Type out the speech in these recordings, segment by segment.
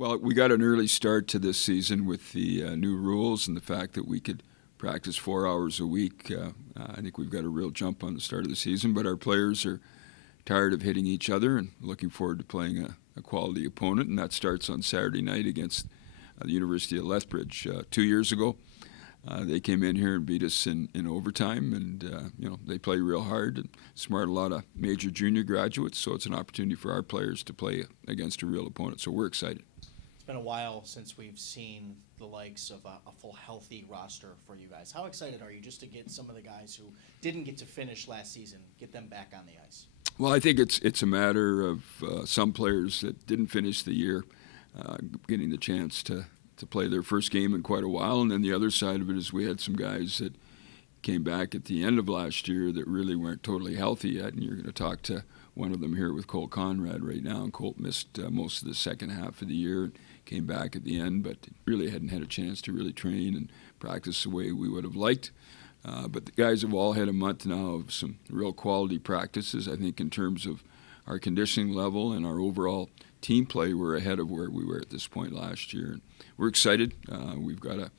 Well, we got an early start to this season with the new rules and the fact that we could practice 4 hours a week. I think we've got a real jump on the start of the season, but our players are tired of hitting each other and looking forward to playing a quality opponent, and that starts on Saturday night against the University of Lethbridge. 2 years ago, they came in here and beat us in overtime, and they play real hard and smart. A lot of major junior graduates, so it's an opportunity for our players to play against a real opponent. So we're excited. It's been a while since we've seen the likes of a full healthy roster for you guys. How excited are you just to get some of the guys who didn't get to finish last season, get them back on the ice? Well, I think it's a matter of some players that didn't finish the year getting the chance to play their first game in quite a while, and then the other side of it is we had some guys that came back at the end of last year that really weren't totally healthy yet, and you're going to talk to one of them here with Colt Conrad right now, and Colt missed most of the second half of the year and came back at the end, but really hadn't had a chance to really train and practice the way we would have liked. But the guys have all had a month now of some real quality practices. I think in terms of our conditioning level and our overall team play, we're ahead of where we were at this point last year. And we're excited. We've got a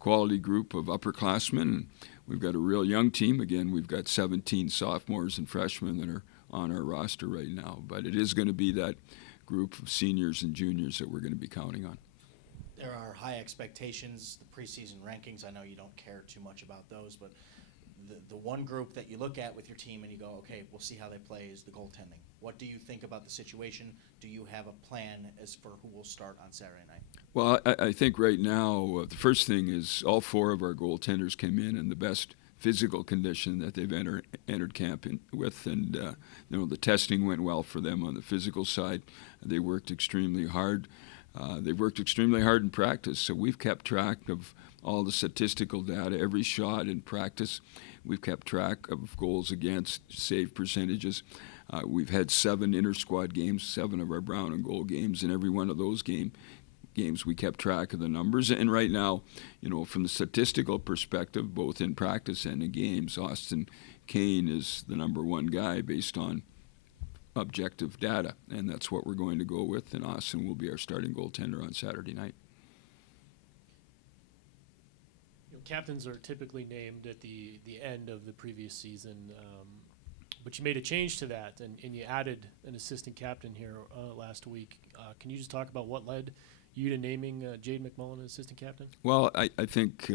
quality group of upperclassmen, and we've got a real young team. Again, we've got 17 sophomores and freshmen that are on our roster right now. But it is going to be that group of seniors and juniors that we're going to be counting on. There are high expectations, the preseason rankings. I know you don't care too much about those, but the one group that you look at with your team and you go, okay, we'll see how they play is the goaltending. What do you think about the situation? Do you have a plan as for who will start on Saturday night? Well, I think right now the first thing is all four of our goaltenders came in the best physical condition that they've entered camp with, and the testing went well for them on the physical side. They worked extremely hard. They've worked extremely hard in practice, so we've kept track of all the statistical data, every shot in practice. We've kept track of goals against, save percentages. We've had 7 inter-squad games, 7 of our Brown and Gold games, and every one of those games we kept track of the numbers. And right now, from the statistical perspective, both in practice and in games, Austin Kane is the number one guy based on objective data, and that's what we're going to go with, and Austin will be our starting goaltender on Saturday night. Captains are typically named at the end of the previous season, but you made a change to that, and you added an assistant captain here last week. Can you just talk about what led you to naming Jade McMullen as assistant captain? Well, I think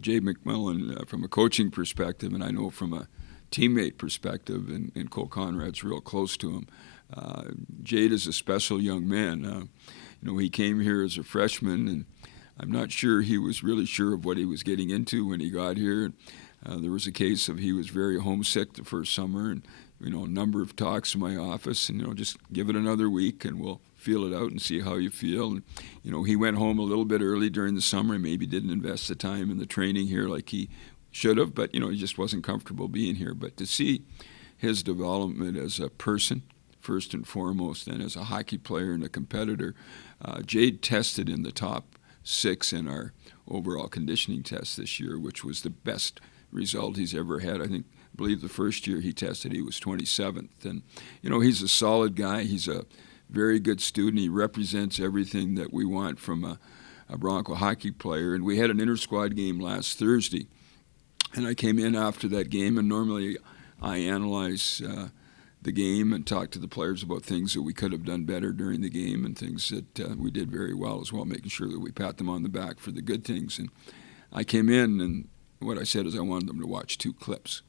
Jade McMullen, from a coaching perspective, and I know from a teammate perspective, and Cole Conrad's real close to him. Jade is a special young man. He came here as a freshman, and I'm not sure he was really sure of what he was getting into when he got here. There was a case of he was very homesick the first summer, and a number of talks in my office, and just give it another week, and we'll feel it out and see how you feel. And he went home a little bit early during the summer, and maybe didn't invest the time in the training here like he should have, but he just wasn't comfortable being here. But to see his development as a person, first and foremost, and as a hockey player and a competitor, Jade tested in the top 6 in our overall conditioning test this year, which was the best result he's ever had. I believe the first year he tested, he was 27th. And he's a solid guy. He's a very good student. He represents everything that we want from a Bronco hockey player. And we had an inter-squad game last Thursday. And I came in after that game, and normally I analyze the game and talk to the players about things that we could have done better during the game and things that we did very well as well, making sure that we pat them on the back for the good things. And I came in, and what I said is I wanted them to watch 2 clips.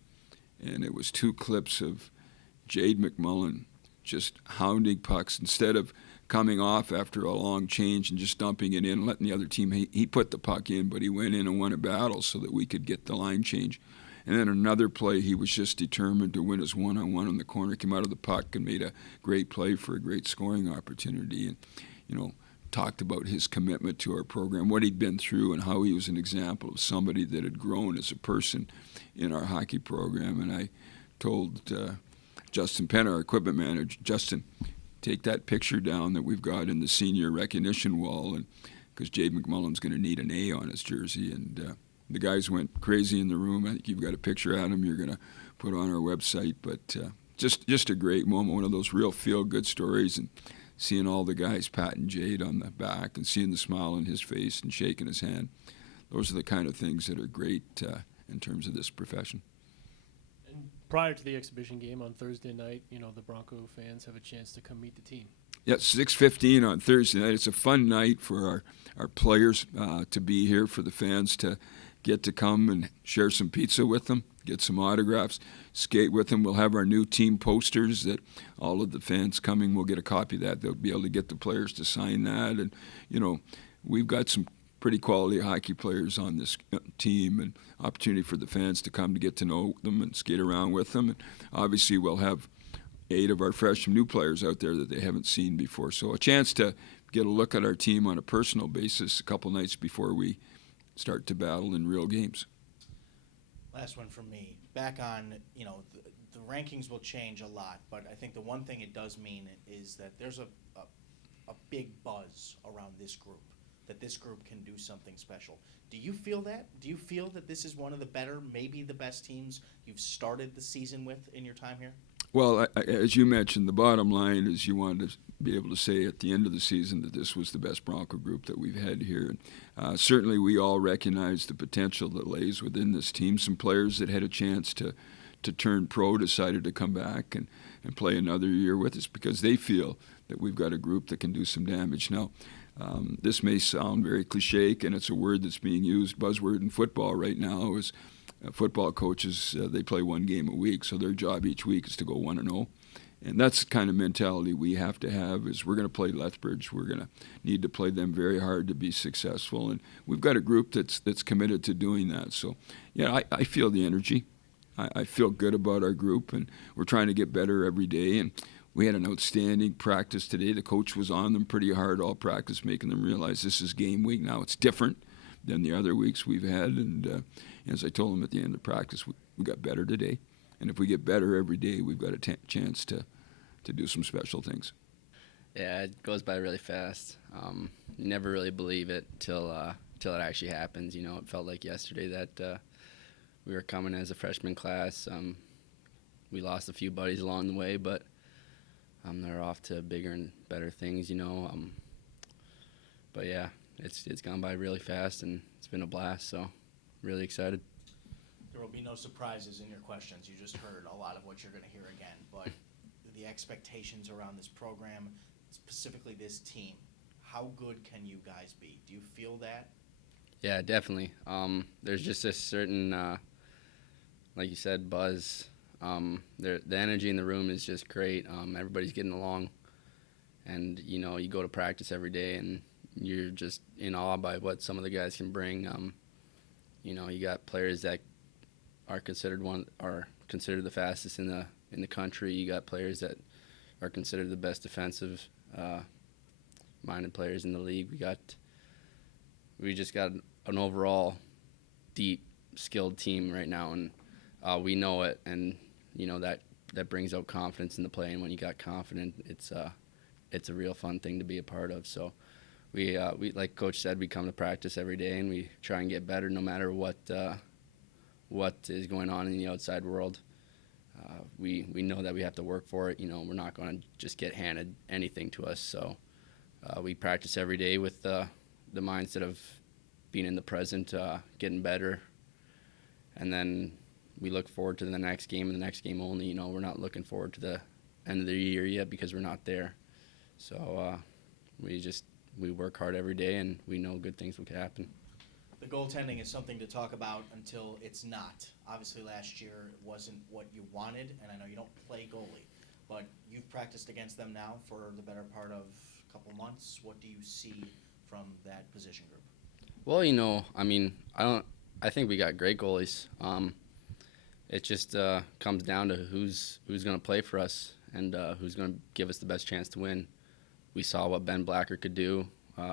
And it was 2 clips of Jade McMullen just hounding pucks instead of coming off after a long change and just dumping it in and letting the other team, he put the puck in, but he went in and won a battle so that we could get the line change. And then another play, he was just determined to win his one-on-one in the corner, came out of the puck and made a great play for a great scoring opportunity. And, talked about his commitment to our program, what he'd been through, and how he was an example of somebody that had grown as a person in our hockey program. And I told Justin Penn, our equipment manager, Justin, take that picture down that we've got in the senior recognition wall, and because Jade McMullen's going to need an A on his jersey. And the guys went crazy in the room. I think you've got a picture of him you're going to put on our website. But just a great moment, one of those real feel-good stories, and seeing all the guys patting Jade on the back and seeing the smile on his face and shaking his hand. Those are the kind of things that are great in terms of this profession. And prior to the exhibition game on Thursday night, the Bronco fans have a chance to come meet the team. Yeah, 6:15 on Thursday night. It's a fun night for our players to be here, for the fans to get to come and share some pizza with them, get some autographs, skate with them. We'll have our new team posters that all of the fans coming will get a copy of that. They'll be able to get the players to sign that. And, we've got some pretty quality hockey players on this team, and opportunity for the fans to come to get to know them and skate around with them. And obviously we'll have 8 of our fresh new players out there that they haven't seen before. So a chance to get a look at our team on a personal basis a couple nights before we start to battle in real games. Last one from me. Back on, the rankings will change a lot, but I think the one thing it does mean is that there's a big buzz around this group, that this group can do something special. Do you feel that? Do you feel that this is one of the better, maybe the best teams you've started the season with in your time here? Well, as you mentioned, the bottom line is you wanted to be able to say at the end of the season that this was the best Bronco group that we've had here. And certainly we all recognize the potential that lays within this team. Some players that had a chance to turn pro decided to come back and play another year with us because they feel that we've got a group that can do some damage. Now, this may sound very cliche, and it's a word that's being used, buzzword in football right now, is football coaches, they play one game a week, so their job each week is to go 1-0. And that's the kind of mentality we have to have, is we're going to play Lethbridge. We're going to need to play them very hard to be successful. And we've got a group that's committed to doing that. So, yeah, I feel the energy. I feel good about our group, and we're trying to get better every day. And we had an outstanding practice today. The coach was on them pretty hard all practice, making them realize this is game week now. It's different than the other weeks we've had. And as I told them at the end of practice, we got better today. And if we get better every day, we've got a chance to do some special things. Yeah, it goes by really fast. You never really believe it till it actually happens. It felt like yesterday that we were coming as a freshman class. We lost a few buddies along the way, but they're off to bigger and better things. But yeah, it's gone by really fast, and it's been a blast. So really excited. There will be no surprises in your questions. You just heard a lot of what you're going to hear again. But the expectations around this program, specifically this team, how good can you guys be? Do you feel that? Yeah, definitely. There's just a certain, like you said, buzz. The energy in the room is just great. Everybody's getting along. And, you go to practice every day, and you're just in awe by what some of the guys can bring. You got players that are considered the fastest in the country. You got players that are considered the best defensive minded players in the league. We just got an overall deep, skilled team right now, and we know it. And that brings out confidence in the play. And when you got confidence, it's a real fun thing to be a part of. So we like Coach said, we come to practice every day, and we try and get better no matter what is going on in the outside world. We know that we have to work for it. We're not going to just get handed anything to us. So we practice every day with the mindset of being in the present, getting better, and then we look forward to the next game and the next game only. We're not looking forward to the end of the year yet because we're not there. So we work hard every day, and we know good things will happen. The goaltending is something to talk about until it's not. Obviously, last year it wasn't what you wanted, and I know you don't play goalie, but you've practiced against them now for the better part of a couple months. What do you see from that position group? Well, I think we got great goalies. It just comes down to who's going to play for us and who's going to give us the best chance to win. We saw what Ben Blacker could do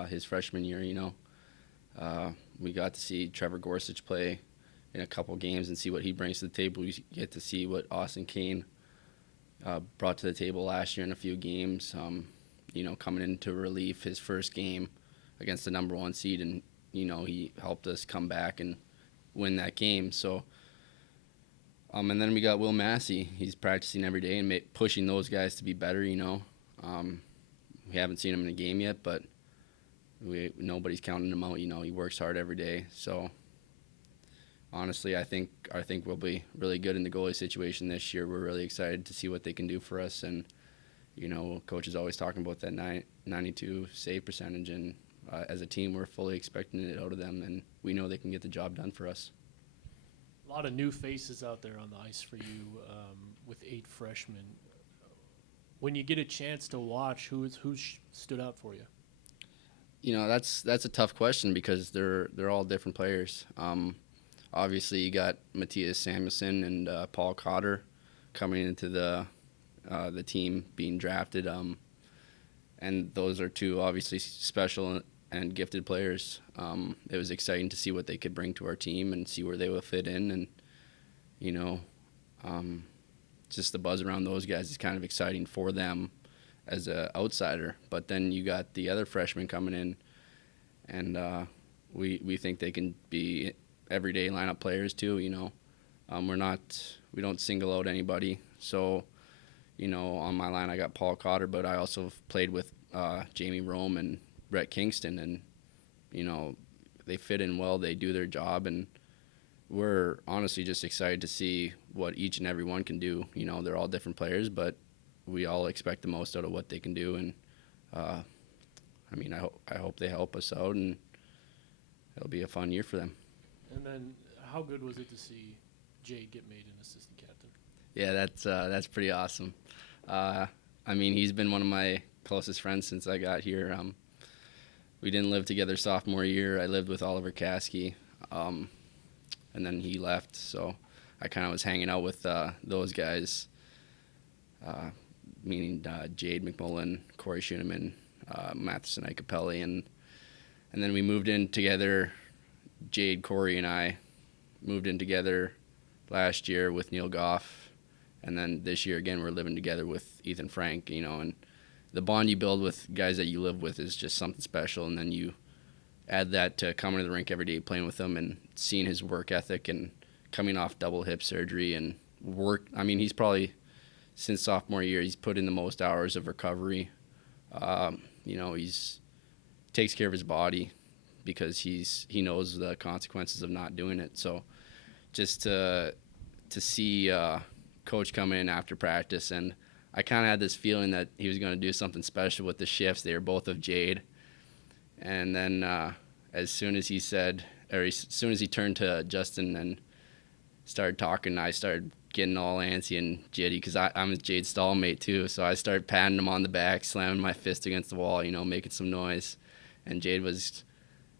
his freshman year. We got to see Trevor Gorsuch play in a couple games and see what he brings to the table. We get to see what Austin Kane brought to the table last year in a few games. Coming into relief his first game against the number 1 seed, and he helped us come back and win that game. So, and then we got Will Massey. He's practicing every day and pushing those guys to be better. We haven't seen him in a game yet, but nobody's counting him out. He works hard every day. So honestly, I think we'll be really good in the goalie situation this year. We're really excited to see what they can do for us. And coach is always talking about that 92 save percentage, and as a team, we're fully expecting it out of them, and we know they can get the job done for us. A lot of new faces out there on the ice for you with 8 freshmen. When you get a chance to watch, who stood out for you? That's a tough question because they're all different players. Obviously, you got Matthias Samuelsson and Paul Cotter coming into the team being drafted, and those are two obviously special and gifted players. It was exciting to see what they could bring to our team and see where they will fit in, and just the buzz around those guys is kind of exciting for them as an outsider. But then you got the other freshmen coming in, and we think they can be everyday lineup players too. We don't single out anybody. So, on my line I got Paul Cotter, but I also played with Jamie Rome and Brett Kingston, and they fit in well. They do their job, and we're honestly just excited to see what each and every one can do. They're all different players, but we all expect the most out of what they can do, and I hope they help us out, and it'll be a fun year for them. And then, how good was it to see Jade get made an assistant captain? Yeah, that's pretty awesome. He's been one of my closest friends since I got here. We didn't live together sophomore year. I lived with Oliver Caskey, and then he left, so I kind of was hanging out with those guys, meaning Jade McMullen, Corey Schooneman, Matheson Icapelli, and then we moved in together. Jade, Corey, and I moved in together last year with Neil Goff, and then this year again we're living together with Ethan Frank. And the bond you build with guys that you live with is just something special, and then you add that to coming to the rink every day, playing with him, and seeing his work ethic, and coming off double hip surgery and work. He's probably, since sophomore year, he's put in the most hours of recovery. He's takes care of his body because he knows the consequences of not doing it. So just to see coach come in after practice, and I kind of had this feeling that he was going to do something special with the shifts. They were both of Jade. And then as soon as he turned to Justin and started talking, I started getting all antsy and jitty because I'm Jade's stallmate too. So I started patting him on the back, slamming my fist against the wall, making some noise. And Jade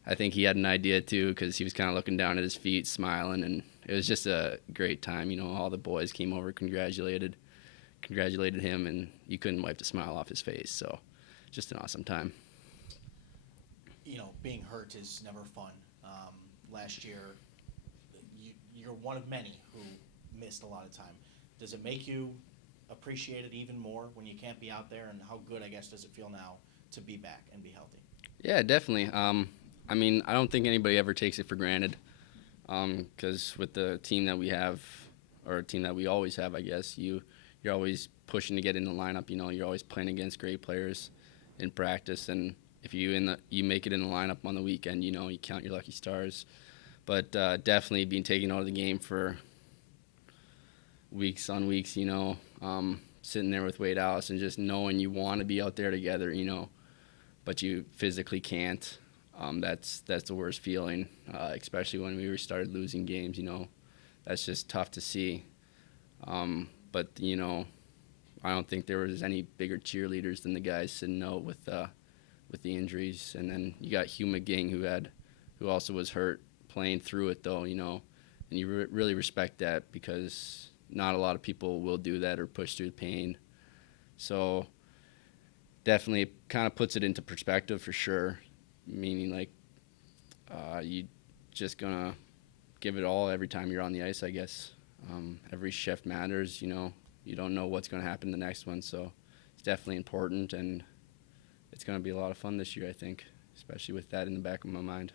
I think he had an idea too because he was kind of looking down at his feet, smiling, and it was just a great time. All the boys came over, congratulated him, and you couldn't wipe the smile off his face. So just an awesome time. Being hurt is never fun. Last year, you're one of many who missed a lot of time. Does it make you appreciate it even more when you can't be out there, and how good, I guess, does it feel now to be back and be healthy? Yeah, definitely. I don't think anybody ever takes it for granted because with the team that we have, or a team that we always have, I guess, you're always pushing to get in the lineup. You're always playing against great players in practice, and if you make it in the lineup on the weekend, you count your lucky stars. But definitely being taken out of the game for weeks on weeks, sitting there with Wade Alice and just knowing you want to be out there together, but you physically can't. That's the worst feeling, especially when we started losing games. That's just tough to see. But I don't think there was any bigger cheerleaders than the guys sitting out with the injuries. And then you got Hugh McGing who also was hurt playing through it though. And you really respect that because not a lot of people will do that or push through the pain. So definitely kind of puts it into perspective for sure. Meaning you just gonna give it all every time you're on the ice, I guess. Every shift matters, you don't know what's gonna happen the next one, so it's definitely important, and it's gonna be a lot of fun this year, I think, especially with that in the back of my mind.